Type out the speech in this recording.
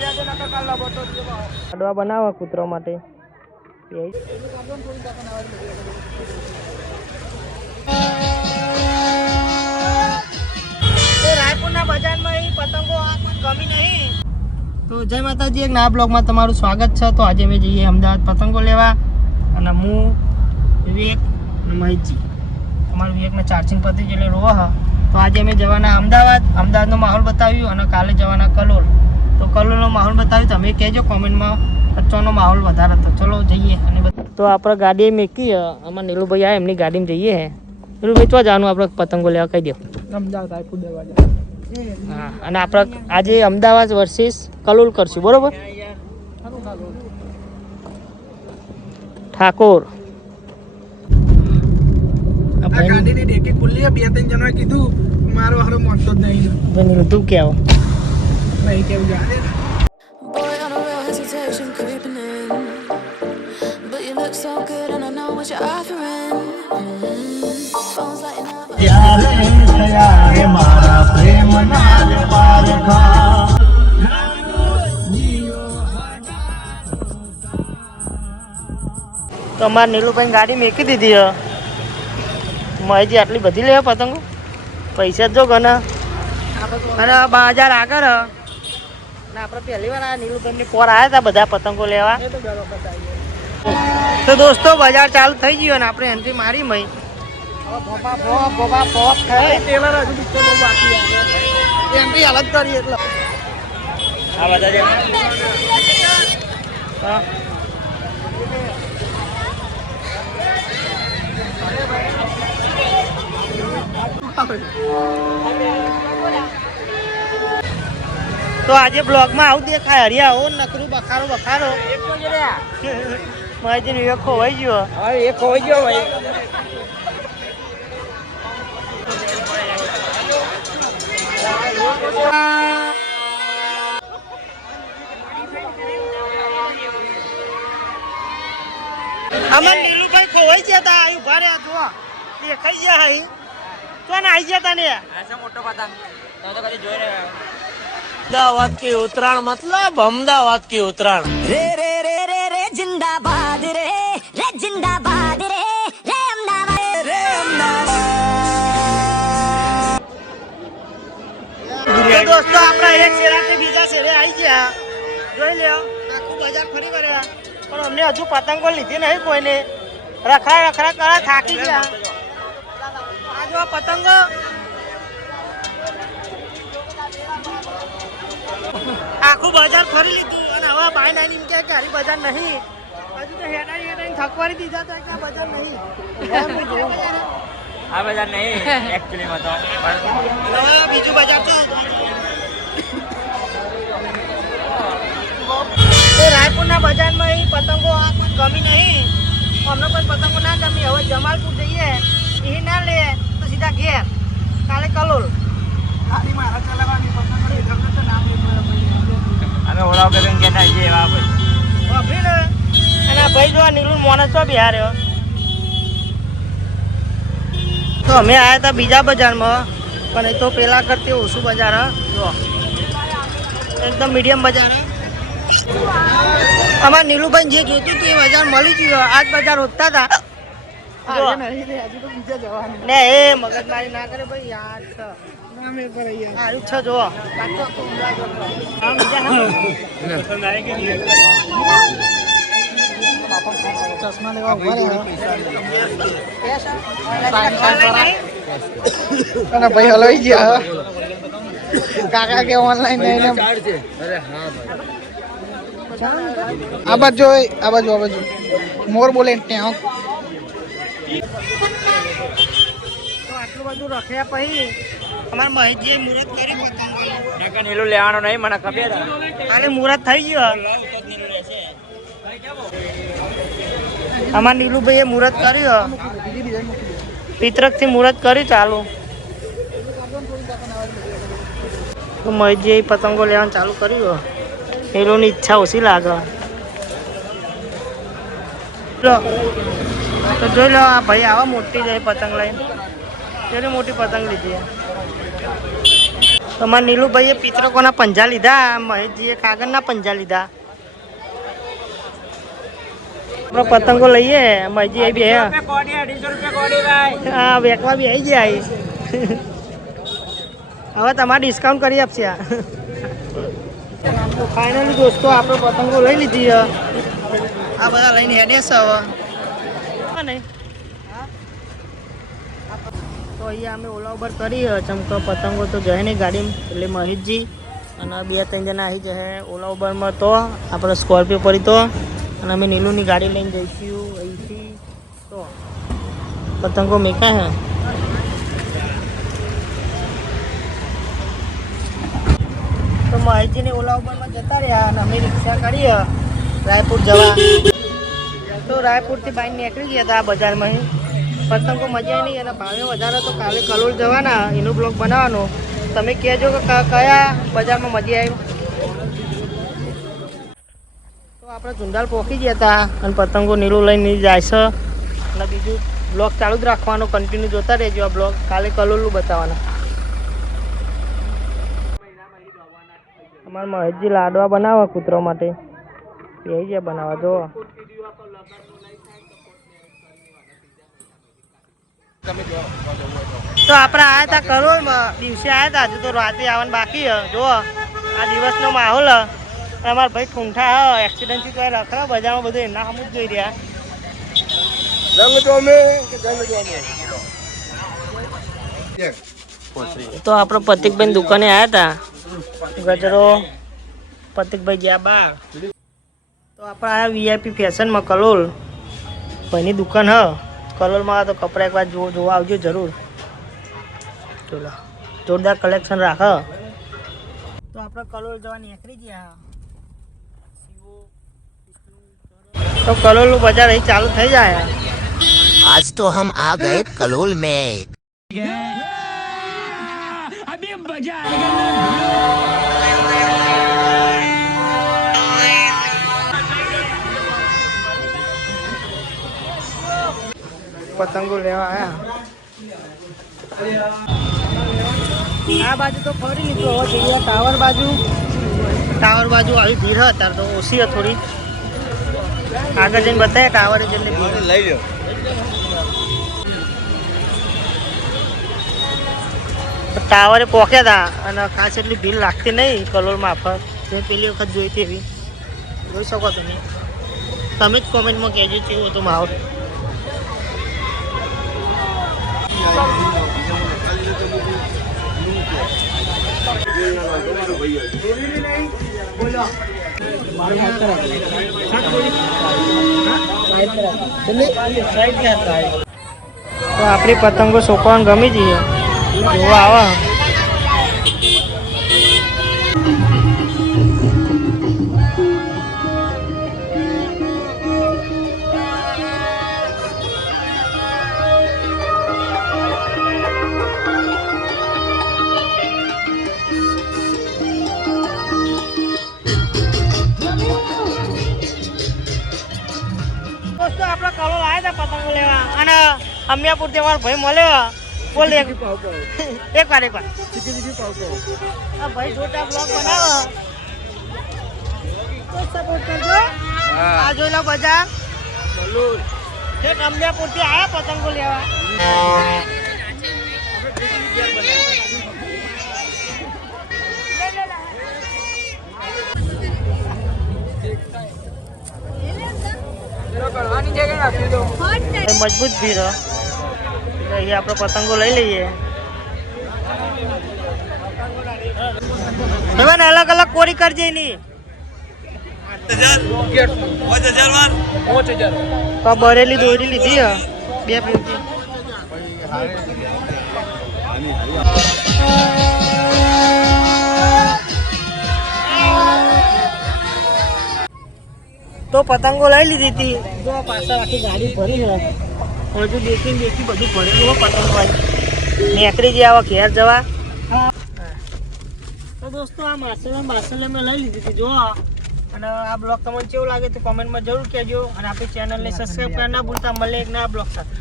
લાડવા બનાવવા કૂતરો માટે રાયપુરના બજારમાં પતંગો કમી નહીં. તો જય માતાજી, એક નવા બ્લોગમાં તમારું સ્વાગત છે. તો આજે અમે જઈએ અમદાવાદ પતંગો લેવા અને હું વિવેક અને મહેશજી. અમારું વિવેકને ચાર્જિંગ પતી જ એટલે રોવા હા. તો આજે અમે જવાના અમદાવાદનો માહોલ બતાવ્યું અને કાલે જવાના કલોલ. તો કલોલનો માહોલ બતાવ્યું તમે કહેજો કોમેન્ટમાં કચ્ચોનો માહોલ વધારે હતો. ચલો જઈએ. અને તો આપણે ગાડી મેકી અમારા નીલુભાઈ આ એમની ગાડીમાં જઈએ હે. નીલુભાઈ તો જવાનું આપણે પતંગો લેવા કહી દો. અમદાવાદ રાયપુર દેવા. હા, અને આપણે આજે અમદાવાદ વર્સિસ કલોલ કરશું, બરોબર? ઠાકોર ગાડીની ડેકી ખુલ્લી બે ત્રણ જણા કીધું મારો હારો મોટો જ નહીં. બની તું કેવો નહીં કેવું જાણે. મારા પ્રેમ તો અમારે નીલુભાઈ ગાડી મેકી દીધી હ. મહેશજી આટલી બધી લે પતંગો, પૈસા જ જો ઘણા અને 1000 આગળ. અને આપણે પહેલી વાર આ નીલુભાઈની પોર આવ્યા હતા બધા પતંગો લેવા. તો દોસ્તો બજાર ચાલુ થઈ ગયું અને આપણે એન્ટ્રી મારી મય એન્ટ્રી અલગ કરી એટલે આ બધા તો આજે બ્લોગમાં આવું દેખાય. હરિયા હો નકરું બખારો મહેશજી એક ખોવાઈ ગયો. એક ખોવાઈ ગયો ભાઈ. અમાર નીલુભાઈ ખોવાઈ ગયા હતા. ઉભા રહ્યા જો દેખાઈ ગયા અહીં તો ને આવી ગયા તા ને મોટો પતંગ તો કદી જોઈ રહ્યા. અમદાવાદ की ઉત્તરાયણ मतलब અમદાવાદ की ઉત્તરાયણ. રે રે રે રે રે જિંદાબાદ રે રે જિંદાબાદ રે રે અમદાવાદ રે અમદાવાદ. દોસ્તો આપણા એક શેરાથી બીજા શેરે આવી ગયા. જોઈ લ્યો આખું બજાર ફરી વળ્યા પણ અમને હજુ પતંગો લીધી નહીં કોઈને. રખડા કરા થાકી ગયા. આ જો પતંગો આખું બજાર ફરી લીધું અને હવે બાય નાની કે હારી બજાર નહીં. હજુ તો હેડાઈ થકવારી દીધા તો કે બજાર નહીં. આ બજાર નહીં એક્ચ્યુઅલીમાં તો હવે બીજું બજાર તો રાયપુરના બજારમાં એ પતંગો આ કોઈ ગમી નહીં. અમને કોઈ પતંગો ના ગમી. હવે જમાલપુર જઈએ એ ના લે તો સીધા ઘેર કાલે કલોલ. ગાડી મારા ચલાવવાની પતંગો અમે ઓળાવ કરીને ગયા હતા એવા ભાઈ વાપરી ને. અને આ ભાઈ જો નીલું મોનસ તો બિહાર્યો. તો અમે આવ્યા હતા બીજા બજારમાં પણ એ તો પેલા કરતી ઓછું બજાર જો એકદમ મીડિયમ બજાર. અમારે નીલુભાઈ જે જોતું હતું એ બજાર મળી ગયું. આજ બજાર હોતા હતા ને એ મગજમારી ના કરે ભાઈ. યાર સારું છે જો ચશ્મા લેવા અને ભાઈ હલવાઈ ગયા. કાકા કે ઓનલાઈન આ બાજુ મોર બોલે ત્યાં આટલું બધું રખ્યા પછી અમારે મહેશજીએ મુહૂર્ત કરી પતંગ નીલું લેવાનો નહીં મને ખબર. આને મુહૂર્ત થઈ ગયો. અમારે નીલુભાઈએ મુહૂર્ત કર્યું. પિતરકથી મુહૂર્ત કર્યું ચાલુ. તો મહેશજીએ પતંગો લેવાનું ચાલુ કર્યું. નીલુની ઈચ્છા ઓછી લાગે. તો જોઈ લો આ ભાઈ આવા મોટી જાય પતંગ લઈને. તેની મોટી પતંગ લીધી. તમારા નીલુભાઈએ પિતૃકોના પંજા લીધા, મહેશજીએ કાગળના પંજા લીધા. આપણે પતંગો લઈએ, મહેશજી આવી બે હા વેકવા બી આવી જાય. હવે તમારે ડિસ્કાઉન્ટ કરી આપશે. ફાઇનલી દોસ્તો આપણે પતંગો લઈ લીધી. આ બધા લઈને હેડે છે હવે. નહીં તો અહીંયા અમે ઓલા ઉબર કરી ચમકો પતંગો તો જાય નહીં ગાડીમાં, એટલે મહેશજી અને 2-3 જણા આવી જાય ઓલા ઉબરમાં. તો આપણે સ્કોર્પિયો પડી તો અને અમે નીલુની ગાડી લઈને જઈશું અહીંથી. તો પતંગો મેકા હે તો મહેશજીને ઓલા ઉબરમાં જતા રહ્યા અને અમે રિક્ષા કરીએ રાયપુર જવા. તો રાયપુરથી બાઇક નીકળી ગયા હતા આ બજારમાં. પતંગો મજા નહીં અને ભાવે વધારે તો કાલે કલોલ જવાના, એનો બ્લોગ બનાવવાનો. તમે કહેજો કે કયા બજારમાં મજા આવી. તો આપણે ચુંડાલ પહોંચી ગયા હતા અને પતંગો નીલું લઈને જાય છે. અને બીજું બ્લોગ ચાલુ જ રાખવાનો, કન્ટિન્યુ જોતા રહેજો. આ બ્લોગ કાલે કલોલનું બતાવવાના. અમારા મહેશજી લાડવા બનાવવા કૂતરો માટે એ ગયા બનાવવા. જો તો આપણે આવ્યા હતા કરોલમાં, દિવસે આવ્યા હતા. હજુ તો રાતે આવવાનું બાકી છે. જો આ દિવસનો માહોલ. અમારા ભાઈ ઠૂંઠા એક્સિડન્ટથી તો રખડા બજારમાં બધું એના સામું જ જોઈ રહ્યા. તો આપણે પતિકભાઈ દુકાને આવ્યા હતા. ગજરો પતિકભાઈ ગયા બહાર. તો આપણે આવ્યા વીઆઈપી ફેશનમાં કલોલ. ભાઈની દુકાન હ કલોલમાં. તો કપડા એક વાર જોવા આવજો જરૂર. ચલો જોરદાર કલેક્શન રાખ. તો આપણે કલોલ જવા નીકળી ગયા. તો કલોલનું બજાર અહીં ચાલુ થઈ જાય. आज तो हम आ गए कलोल में. अभी मजा પતંગો લેવા આયા. આ બાજુ તો ફરી લીધું. હવે જઈએ ટાવર બાજુ. ટાવર બાજુ આવી ભીડ હતી, અત્યારે તો ઓછી હતી થોડી. આગળ જઈને બતાવે ટાવરે જઈને ભીડ લઈ લો. ટાવરે પહોંચ્યા હતા અને ખાસ એટલી ભીડ લાગતી નહીં કલોલ માફક. મેં પેલી વખત જોઈ હતી એવી. જોઈ શકો તમે. તમે જ કોમેન્ટમાં કહેજો કેવું હતું માહોલ. તો આપણી પતંગો સોકવાન ગમી જઈએ જોવા આવા. આપણે કલોલ આવ્યા હતા પતંગો લેવા અને અમિયાપુરથી અમારો ભાઈ મળ્યો. બોલ એક વાર આ ભાઈ છોટા બ્લોગ બનાવો તો સપોર્ટ કરજો. આ જોઈ લો બજાર. અમિયાપુરથી આવ્યા પતંગો લેવા. મજબૂત ભીડ. અહીંયા આપણે પતંગો લઈ લઈએ. અલગ અલગ કોરી કરજે એની. બરેલી દોરી લીધી 2 પ્રિન્ટની. તો પતંગો લઈ લીધી હતી. જો પાછળ આખી ગાડી ભરી છે. હજુ દેખી બધું ભરેલું પતંગ ભાઈ. નીકળી ગયા હવે ઘેર જવા. તો દોસ્તો આ માર્શલ મેં લઈ લીધી હતી. જો અને આ બ્લોગ તમને કેવું લાગે તો કોમેન્ટમાં જરૂર કહેજો. અને આપણી ચેનલને સબસ્ક્રાઈબ કરવા ના ભૂલતા. મળે એક નવા બ્લોગ સાથે.